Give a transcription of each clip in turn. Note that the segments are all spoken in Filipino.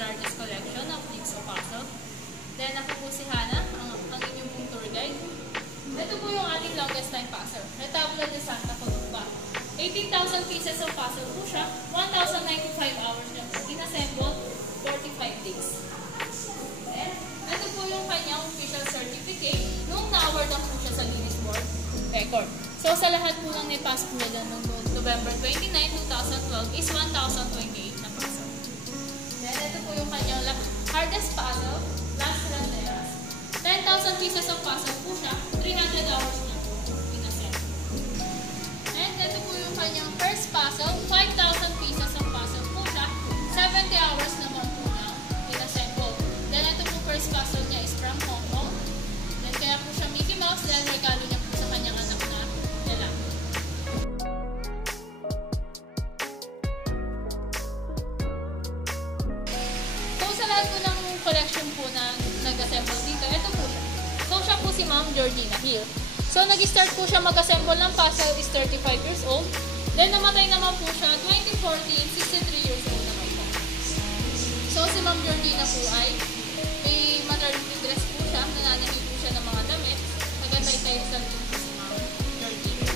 largest collection of Flicks of Puzzle. Then ako po si Hana, ang inyong pong tour guide. Ito po yung ating longest time puzzle. Retablo de Santa Columba. 18,000 pieces of puzzle po siya. 1,095 hours niya po. Inassemble, 45 days. Then, ito po yung kanyang official certificate nung na-award na po siya sa Guinness World Record. So, sa lahat po ng nipass po nila noong November 29, 2012 is 1,028 na puzzle. Then, ito po yung kanyang hardest puzzle, Las Granderas. 10,000 pieces of puzzle po siya, 300 hours niya po inassemble. And ito po yung kanyang first puzzle, 5,000 pieces of puzzle po siya, 70 hours naman po na inassemble. Then ito po first puzzle niya is from Hong Kong. Then kaya po siya Mickey Mouse, then regalo niya po sa kanyang anak na lalaki. So sa lahat po ng collection po na nag-assemble dito, ito po siya. So siya po si Ma'am Georgina Hill. So nag-start po siya mag-assemble ng puzzle is 35 years old. Then namatay naman po siya 2014, 63 years old naman po. So si Ma'am Georgina po ay may maternity dress po siya, nananahi po siya ng mga damit. Nag-atay-tay sa po si Ma'am Georgina.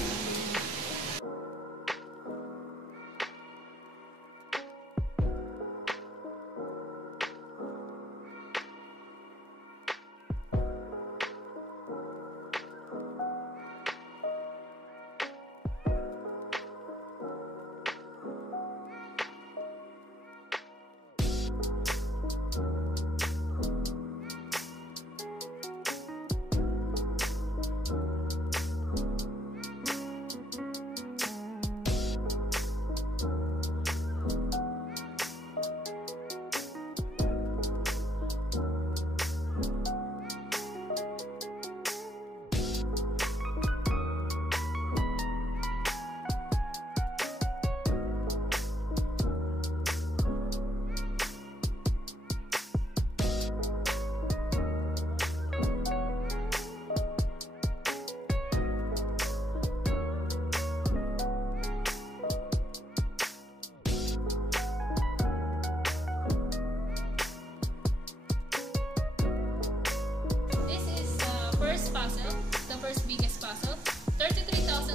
First puzzle, the first biggest puzzle, 33,600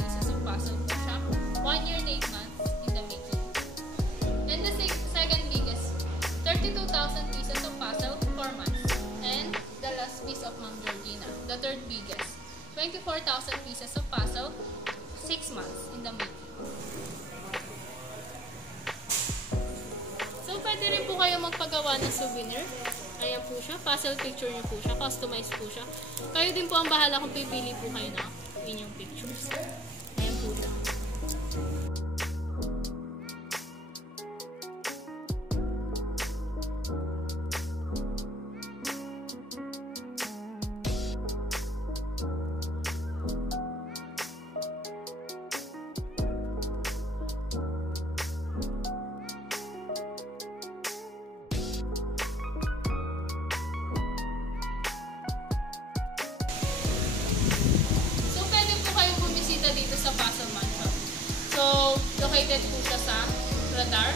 pieces of puzzle po siya, 1 year and 8 months in the making. Then the second biggest, 32,000 pieces of puzzle, 4 months. And the last piece of Ma'am Georgina, the third biggest, 24,000 pieces of puzzle, 6 months in the making. So pwede rin po kayo magpagawa ng souvenir. Ayan po siya. Puzzle picture niyo po siya. Customized po siya. Kayo din po ang bahala kung pipili po kayo ng inyong pictures. Ayan po siya. Dito sa Puzzle Mansion. So, located po siya sa Radar.